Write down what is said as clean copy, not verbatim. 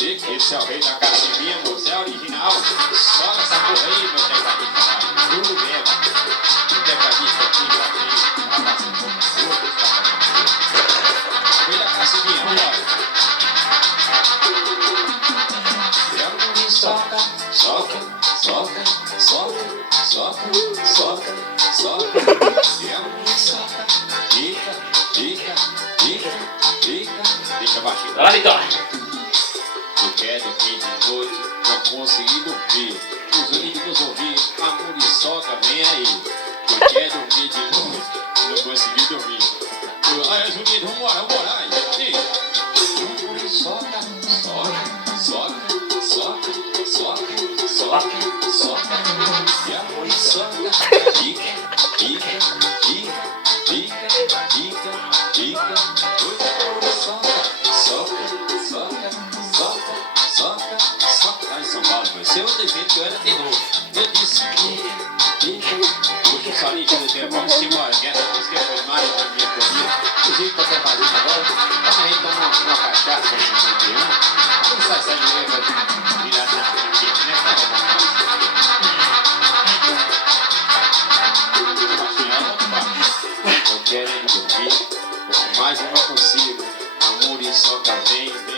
Esse é o rei da cacimbinha, você é original. Só essa porra aí, meu tecladinho, caralho. Tudo mesmo. O tecladinho aqui já tem uma passagem. Rei da cacimbinha, vambora. Eu não me soca, soca, soca, soca, soca, soca, soca. Eu não me soca, fica, fica, fica, fica. Deixa baixinho. Vai lá, Vitória. Eu quero dormir de noite, não consegui dormir. Os inimigos ouvir, a muriçoca vem aí. Eu quero dormir de noite, não consegui dormir. Ai, Juninho, vambora, vambora, ai. A muriçoca, soca, soca, soca, soca, soca, soca. E a muriçoca fica, fica, fica, fica, fica, fica. A muriçoca, soca, soca, soca, soca, soca. Lá em São Paulo, mas se eu defendo que eu era de novo. Eu disse, puxa o salinho do tempo, vamos embora. Essa música foi mais da minha comida. O jeito que eu tô fazendo agora, a gente toma uma cachaça, vamos sair,